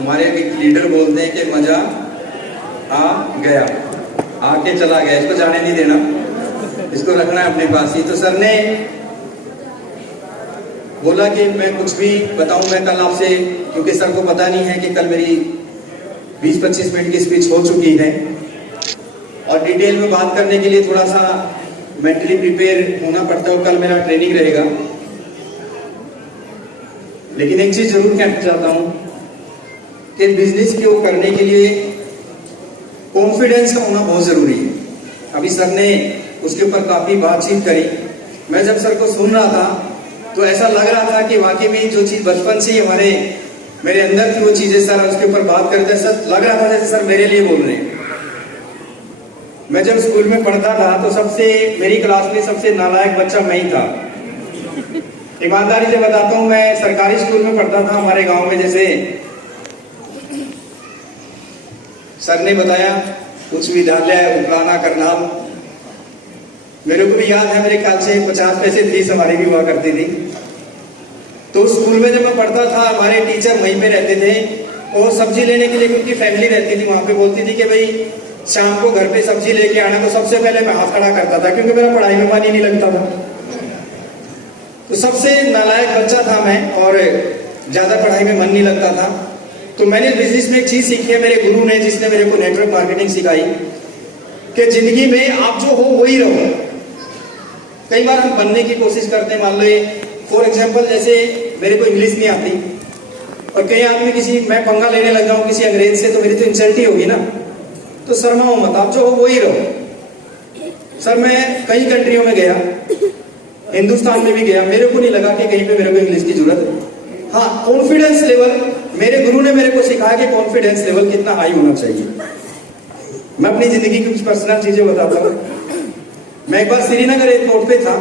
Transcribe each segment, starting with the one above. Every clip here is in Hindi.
हमारे एक लीडर बोलते हैं कि मजा आ गया, आके चला गया, इसको जाने नहीं देना, इसको रखना है अपने पास ही। तो सर ने बोला कि मैं कुछ भी बताऊं, मैं कल आपसे, क्योंकि सर को पता नहीं है कि कल मेरी 20-25 मिनट की स्पीच हो चुकी है और डिटेल में बात करने के लिए थोड़ा सा मेंटली प्रिपेयर होना पड़ता है। कल मेरा ट्रेनिंग रहेगा, लेकिन एक चीज जरूर कहना चाहता हूं कि बिजनेस को करने के लिए कॉन्फिडेंस का होना बहुत जरूरी है। अभी सर ने उसके ऊपर काफी बातचीत करी। मैं जब सर को सुन रहा था तो ऐसा लग रहा था कि वाकई में जो चीज बचपन से ही मेरे अंदर थी, वो चीजें सर उसके ऊपर बात करते, सर लग रहा था जैसे सर मेरे लिए बोल रहे हैं। मैं जब स्कूल में पढ़ता था तो मेरी क्लास में सबसे नालायक बच्चा मैं ही था। ईमानदारी से बताता हूँ, मैं सरकारी स्कूल में पढ़ता था हमारे गांव में। जैसे सर ने बताया उच्च विद्यालय उपलाना करनाल, मेरे को भी याद है, मेरे ख्याल से 50 पैसे फीस हमारी भी हुआ करती थी। तो स्कूल में जब मैं पढ़ता था, हमारे टीचर वहीं पे रहते थे और सब्जी लेने के लिए उनकी फैमिली रहती थी वहां पे, बोलती थी कि भाई शाम को घर पे सब्जी लेके आना। तो सबसे पहले मैं हाथ खड़ा करता था, क्योंकि मेरा पढ़ाई में मन ही नहीं लगता था। तो सबसे नालायक बच्चा था मैं और ज्यादा पढ़ाई में मन नहीं लगता था। तो मैंने बिजनेस में एक चीज सीखी है मेरे गुरु ने, जिसने मेरे को नेटवर्क मार्केटिंग सिखाई, कि जिंदगी में आप जो हो वही रहो। कई बार हम बनने की कोशिश करते हैं, मान लो फॉर एग्जाम्पल जैसे मेरे को इंग्लिश नहीं आती और कई आदमी मैं पंगा लेने लग जाऊं किसी अंग्रेज से, तो मेरी तो इंसल्ट ही होगी ना। तो शर्माओ मत, आप जो हो वही रहो। सर मैं कई कंट्रियों में गया, हिंदुस्तान में भी गया, मेरे को नहीं लगा कि कहीं पे मेरे को इंग्लिश की जरूरत है। हाँ, कॉन्फिडेंस लेवल मेरे गुरु ने मेरे को सिखाया कि कॉन्फिडेंस लेवल कितना हाई होना चाहिए। मैं अपनी जिंदगी की कुछ पर्सनल चीजें बताता हूँ। मैं एक बार श्रीनगर एयरपोर्ट पे था,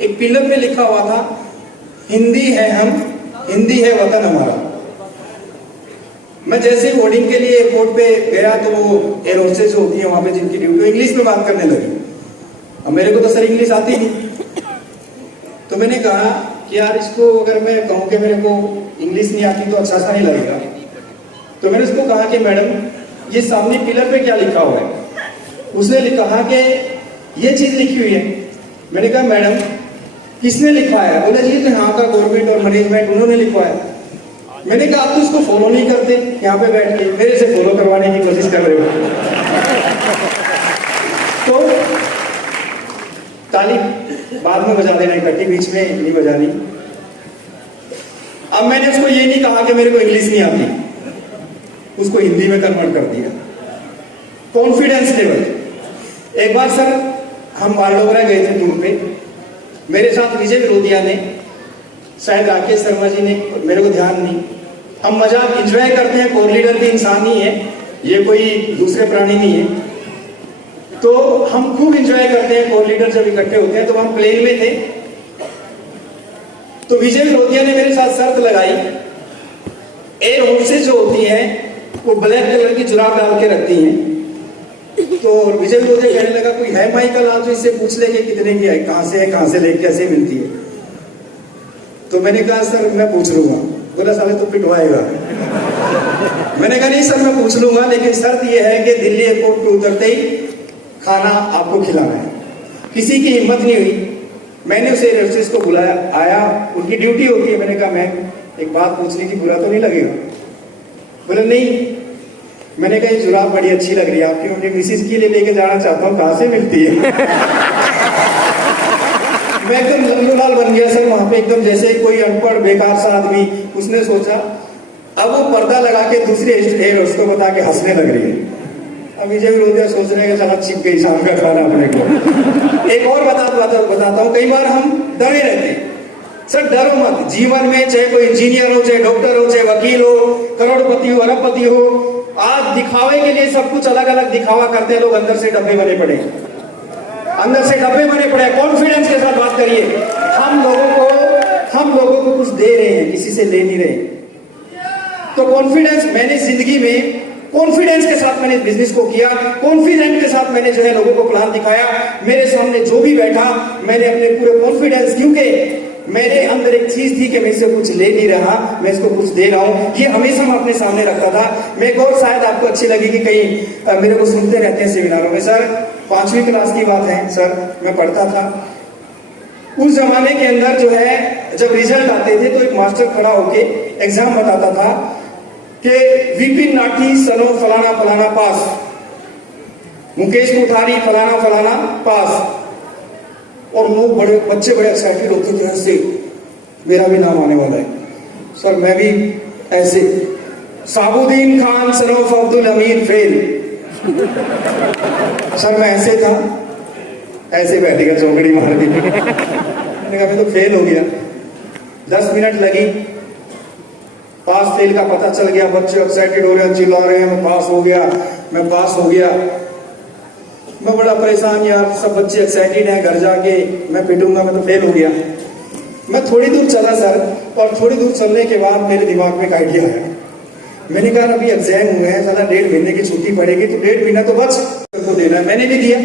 एक पिलर पे लिखा हुआ था, हिंदी है हम, हिंदी है वतन हमारा। मैं जैसे ही बोर्डिंग के लिए एयरपोर्ट पे गया तो वो एयर होस्टेस होती है वहां पे, जिनकी ड्यूटी, इंग्लिश में बात करने लगी। अब मेरे को तो सर इंग्लिश आती नहीं, तो मैंने कहा कि यार इसको अगर मैं कहूँ कि मेरे को इंग्लिश नहीं आती तो अच्छा सा नहीं लगेगा। तो मैंने उसको कहा कि मैडम ये सामने पिलर पे क्या लिखा हुआ है? उसने कहा कि ये चीज लिखी हुई है। मैंने कहा मैडम किसने लिखा है? बोले जी यहाँ का गवर्नमेंट और मैनेजमेंट उन्होंने लिखा है। मैंने कहा आप तो इसको फॉलो नहीं करते, यहाँ पे बैठ के मेरे से फॉलो करवाने की कोशिश कर रहे हो। तो ताली बाद में बजा देना इकट्ठी, बीच में नहीं बजानी। अब मैंने उसको ये नहीं कहा कि मेरे को इंग्लिश नहीं आती, उसको हिंदी में कन्वर्ट कर दिया। Confidence level. एक बार सर हम वारडोगरा गए थे टूर पे, मेरे साथ विजय विरोधिया ने, शायद राकेश शर्मा जी ने, मेरे को ध्यान नहीं। हम मजाक एंजॉय करते हैं, कोर लीडर भी इंसान ही है, ये कोई दूसरे प्राणी नहीं है। तो हम खूब एंजॉय करते हैं, कोर लीडर जब इकट्ठे होते हैं। तो हम प्लेन में थे, तो विजय विरोधिया ने मेरे साथ शर्त लगाई, एयर होस्टेस जो होती है वो ब्लैक कलर की जुराब डाल के रखती हैं। तो विजय विरोधिया कहने लगा कोई है माइकल, आज इससे पूछ ले कि कितने की है, कहां से ले, कैसे मिलती है। तो मैंने कहा सर मैं पूछ लूंगा। बोला साले तो पिटवाएगा। मैंने कहा नहीं सर मैं पूछ लूंगा, लेकिन शर्त यह है कि दिल्ली एयरपोर्ट पे उतरते ही खाना आपको खिलाना है। किसी की हिम्मत नहीं हुई। मैंने उसे एयरहोस्टेस को बुलाया, आया, उनकी ड्यूटी होती है। मैंने कहा मैम एक बात पूछने की, बुरा तो नहीं लगेगा? बोले नहीं। मैंने कहा ये जुराब बड़ी अच्छी लग रही है आपकी, अपनी मिसिज के लिए लेके जाना चाहता हूँ, कहां से मिलती है? मैं एकदम लल्लूलाल बन गया सर वहां पे, एकदम जैसे कोई अनपढ़ बेकार सा आदमी। उसने सोचा, अब वो पर्दा लगा के दूसरे एयर होस्ट को बता के हंसने लग रही है। अब विजय विरोधिया सोच रहे हैं चला छिप गई शाम का खाना अपने को। एक और बताता हूँ, कई बार हम डरे रहते हैं। सर डरो मत, जीवन में चाहे कोई इंजीनियर हो, चाहे डॉक्टर हो, चाहे वकील हो, करोड़पति हो, अरबपति हो, आज दिखावे के लिए सब कुछ अलग अलग दिखावा करते हैं लोग, अंदर से डब्बे बने पड़े, अंदर से डब्बे बने पड़े। कॉन्फिडेंस के साथ बात करिए। हम लोगों को कुछ दे रहे हैं, किसी से ले नहीं रहे। तो कॉन्फिडेंस, मैंने जिंदगी में कॉन्फिडेंस के साथ मैंने बिजनेस को किया, कॉन्फिडेंस के साथ मैंने जो है लोगों को प्लान दिखाया। मेरे सामने जो भी बैठा, मैंने अपने पूरे कॉन्फिडेंस, क्योंकि मेरे अंदर एक चीज थी कि मैं इससे कुछ ले नहीं रहा, मैं इसको कुछ दे रहा हूं, ये हमेशा मैं अपने सामने रखता था। मैं एक और शायद आपको अच्छी लगेगी, कहीं मेरे को सुनते रहते हैं सेमिनारों में। सर 5वीं क्लास की बात है सर, मैं पढ़ता था। उस जमाने के अंदर जो है जब रिजल्ट आते थे तो एक मास्टर खड़ा होके एग्जाम बताता था कि विपिन नाटी सनो फलाना फलाना पास, मुकेश कोठारी फलाना फलाना पास। और लोग बच्चे बड़े एक्साइटेड होते थे, ऐसे मेरा भी नाम आने वाला है सर, मैं भी ऐसे। Sabuddin Khan son of Abdul Hamid fail. Sir मैं ऐसे था, ऐसे बैठेगा चौकड़ी मार दी। मैंने कहा मैं तो फेल हो गया। 10 मिनट लगी, पास फेल का पता चल गया, बच्चे एक्साइटेड हो रहे हैं, चिल्ला रहे हैं मैं पास हो गया, मैं पास हो गया। मैं बड़ा परेशान यार, सब बच्चे एक्साइटेड हैं, घर जाके मैं पिटूंगा, मैं तो फेल हो गया। मैं थोड़ी दूर चला सर, और थोड़ी दूर चलने के बाद मेरे दिमाग में एक आइडिया आया। मैंने कहा अभी एग्जाम हुए हैं, साला 1.5 महीने की छुट्टी पड़ेगी, तो 1.5 महीना तो बच को देना है। मैंने भी दिया,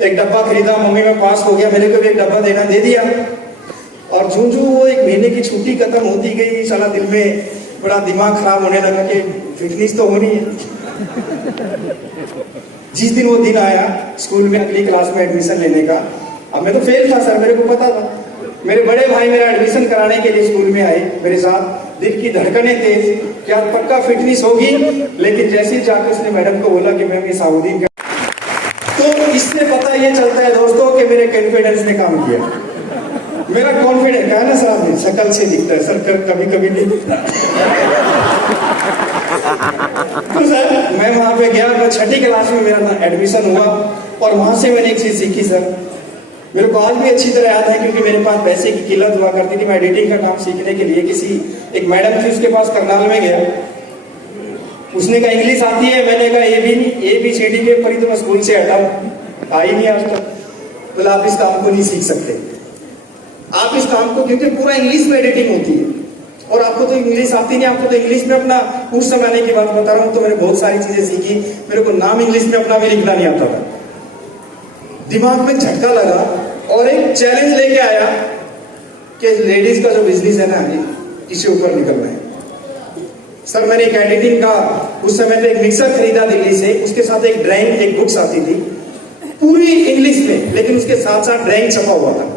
एक डब्बा खरीदा, मम्मी में पास हो गया, मेरे को भी एक डब्बा देना दे दिया। और जो जो वो 1 महीने की छुट्टी खत्म होती गई, साला दिल में बड़ा दिमाग खराब होने लगा कि फिटनेस तो होनी है। जिस दिन वो दिन आया स्कूल में अगली क्लास में एडमिशन लेने का, अब मैं तो फेल था सर, मेरे को पता था। मेरे बड़े भाई मेरा एडमिशन कराने के लिए स्कूल में आए मेरे साथ, दिल की धड़कनें तेज, क्या पक्का फिटनेस होगी। लेकिन जैसे ही जाकर उसने मैडम को बोला कि मैं साउदी का, तो इससे पता ये चलता है दोस्तों कि मेरे कॉन्फिडेंस ने काम किया। मेरा कॉन्फिडेंस क्या है ना सर, शक्ल से दिखता है सर, कभी कभी नहीं दिखता। तो सर मैं वहां पे गया, मैं 6ठी क्लास में मेरा एडमिशन हुआ, और वहां से मैंने एक चीज सीखी सर, मेरे को आज भी अच्छी तरह याद है, क्योंकि मेरे पास पैसे की किल्लत हुआ करती थी। मैं एडिटिंग का काम सीखने के लिए किसी एक मैडम थी उसके पास करनाल में गया। उसने कहा इंग्लिश आती है, मैंने कहा ABCD के पढ़ी तो मैं स्कूल से हटा हूं, आई नहीं आज तक। बोला आप इस काम को नहीं सीख सकते, आप इस काम को, क्योंकि पूरा इंग्लिश में एडिटिंग होती है, और आपको तो इंग्लिश आती नहीं, आपको तो इंग्लिश में अपना, उस जमाने की बात बता रहा हूं, तो मैंने बहुत सारी चीजें सीखी। मेरे को नाम इंग्लिश में अपना भी लिखना नहीं आता था। दिमाग में झटका लगा और एक चैलेंज लेके आया कि लेडीज का जो बिजनेस है ना, इसे ऊपर निकलना है। सर मैंने एक एडिटिंग का उस समय पे एक मिक्सर खरीदा दिल्ली से, उसके साथ एक ड्राइंग, एक बुक्स आती थी पूरी इंग्लिश में, लेकिन उसके साथ साथ ड्राइंग छपा हुआ था।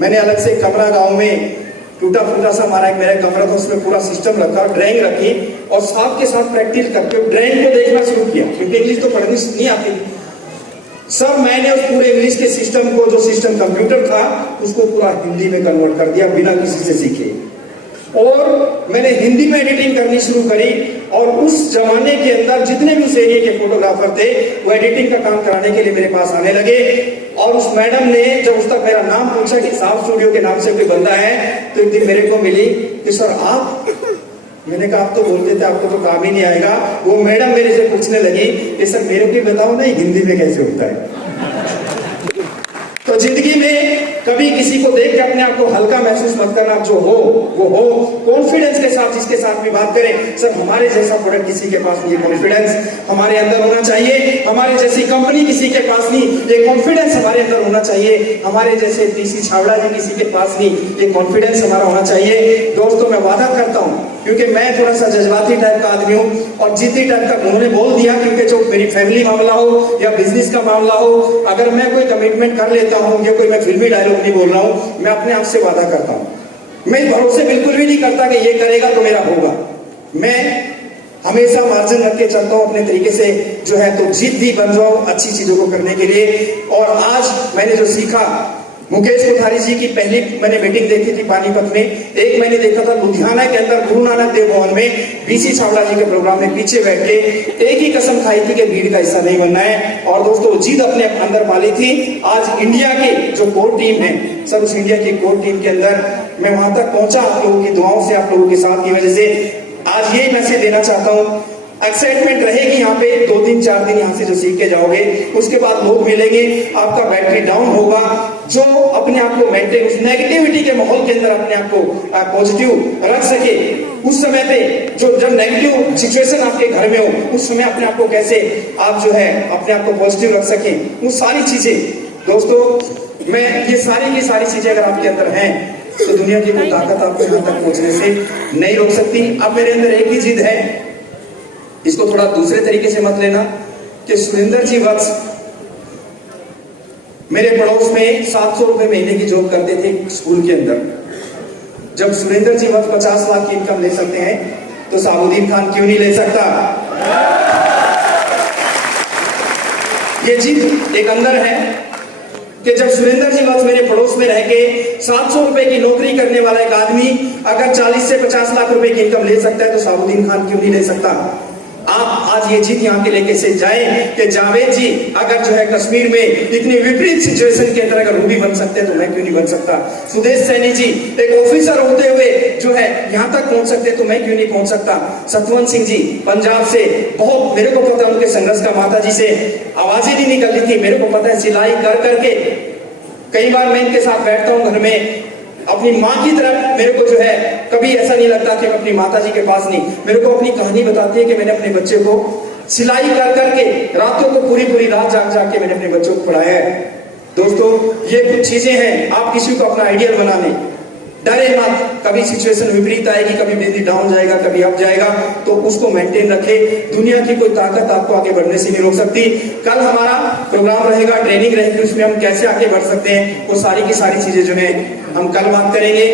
मैंने अलग से कमरा गांव में टूटा फूटा सा हमारा एक मेरा कमरा था, उसमें पूरा सिस्टम रखा, ड्राइंग रखी, और साथ के साथ प्रैक्टिस करके ड्राइंग को देखना शुरू किया, क्योंकि इंग्लिश तो पढ़नी नहीं आती थी। सर मैंने उस पूरे इंग्लिश के सिस्टम को, जो सिस्टम कंप्यूटर था, उसको पूरा हिंदी में कन्वर्ट कर दिया बिना किसी से सीखे, और मैंने हिंदी में एडिटिंग करनी शुरू करी। और उस जमाने के अंदर जितने भी उस एरिया के फोटोग्राफर थे, वो एडिटिंग का काम कराने के लिए मेरे पास आने लगे। और उस मैडम ने जब उस तक मेरा नाम पूछा कि साफ स्टूडियो के नाम से कोई बंदा है, तो एक दिन मेरे को मिली कि सर आप, मैंने कहा आप तो बोलते थे आपको तो काम ही नहीं आएगा। वो मैडम मेरे से पूछने लगी कि सर मेरे को बताओ ना हिंदी में कैसे होता है। तो जिंदगी में कभी किसी को देख के अपने आप को हल्का महसूस मत करना, जो हो वो हो, कॉन्फिडेंस के साथ जिसके साथ भी बात करें। सर हमारे जैसा प्रोडक्ट किसी के पास नहीं, ये कॉन्फिडेंस हमारे अंदर होना चाहिए। हमारे जैसी कंपनी किसी के पास नहीं, ये कॉन्फिडेंस हमारे अंदर होना चाहिए। हमारे जैसे PC छावड़ा जी किसी के पास नहीं, ये कॉन्फिडेंस हमारा होना चाहिए। दोस्तों मैं वादा करता हूँ, क्योंकि मैं थोड़ा सा जज्बाती टाइप का आदमी हूँ, और जितनी टाइप का उन्होंने बोल दिया, क्योंकि जो मेरी फैमिली मामला हो या बिजनेस का मामला हो, अगर मैं कोई कमिटमेंट कर लेता हूँ, या कोई मैं फिल्मी डायलॉग नहीं बोल रहा हूँ, मैं अपने आप से वादा करता हूँ। मैं भरोसे बिल्कुल भी नहीं करता कि ये करेगा तो मेरा होगा। मैं हमेशा मार्जिन रख के चलता हूँ अपने तरीके से, जो है तो जिद्दी बन जाऊं अच्छी चीजों को करने के लिए। और आज मैंने जो सीखा, मुकेश कोठारी जी की पहली मैंने मीटिंग देखी थी पानीपत में, एक मैंने देखा था लुधियाना के अंदर गुरु नानक देव भवन में BC छावड़ा जी के प्रोग्राम में पीछे बैठ के एक ही कसम खाई थी कि भीड़ का हिस्सा नहीं बनना है। और दोस्तों जिद अपने अंदर पाली थी। आज इंडिया की जो कोर टीम है, सब उस इंडिया की कोर टीम के अंदर मैं वहां तक पहुंचा आप लोगों की दुआओं से, आप लोगों के साथ की वजह से। आज ये मैसेज देना चाहता हूँ, एक्साइटमेंट रहेगी यहाँ पे 2 दिन 4 दिन यहाँ से जो सीख के जाओगे, उसके बाद लोग मिलेंगे, आपका बैटरी डाउन होगा। जो अपने आप को मेंटेन, उस नेगेटिविटी के माहौल के अंदर अपने आप को पॉजिटिव रख सके, उस समय पे जो जब नेगेटिव सिचुएशन आपके घर में हो, उस समय अपने आप को कैसे आप जो है अपने आप को पॉजिटिव रख सके, वो सारी चीजें दोस्तों मैं ये सारी की सारी चीजें अगर आपके अंदर हैं तो दुनिया की कोई ताकत आपको यहां तक पहुंचने से नहीं रोक सकती। अब मेरे अंदर एक ही जिद है, इसको थोड़ा दूसरे तरीके से मत लेना, कि सुरेंद्र जी वत्स मेरे पड़ोस में 700 रुपए महीने की जॉब करते थे स्कूल के अंदर। जब सुरेंद्र जी वत्स 50 लाख की इनकम ले सकते हैं तो साबुद्दीन खान क्यों नहीं ले सकता? ये जिद एक अंदर है कि जब सुरेंद्र जी वत्स मेरे पड़ोस में रह के 700 रुपए की नौकरी करने वाला एक आदमी अगर 40 से 50 लाख रुपए की इनकम ले सकता है तो साबुद्दीन खान क्यों नहीं ले सकता? आप आज ये जिद यहां के लेके से जाएं कि जावेद जी अगर जो है कश्मीर में इतनी विपरीत सिचुएशन के अंदर अगर रूबी बन सकते हैं तो मैं क्यों नहीं बन सकता? सुदेश सैनी जी एक ऑफिसर होते हुए जो है यहां तक पहुंच सकते तो मैं क्यों नहीं पहुंच सकता? सतवंत सिंह जी पंजाब से, बहुत मेरे को पता है उनके संघर्ष का, माता जी से आवाज ही नहीं निकल रही थी, मेरे को पता है सिलाई कर करके कई बार मैं इनके साथ बैठता हूं घर में, अपनी माँ की तरफ मेरे को जो है कभी ऐसा नहीं लगता कि मैं अपनी माता जी के पास नहीं, मेरे को अपनी कहानी बताती है कि मैंने अपने बच्चे को सिलाई कर करके रातों को पूरी पूरी रात जाग जाग के मैंने अपने बच्चों को पढ़ाया है। दोस्तों ये कुछ चीजें हैं, आप किसी को अपना आइडियल बना लें, डरे मत, कभी सिचुएशन विपरीत आएगी, कभी बिजली डाउन जाएगा, कभी अप जाएगा, तो उसको मेंटेन रखे। दुनिया की कोई ताकत आपको आगे बढ़ने से नहीं रोक सकती। कल हमारा प्रोग्राम रहेगा, ट्रेनिंग रहेगी, उसमें हम कैसे आगे बढ़ सकते हैं वो सारी की सारी चीजें जो है हम कल बात करेंगे।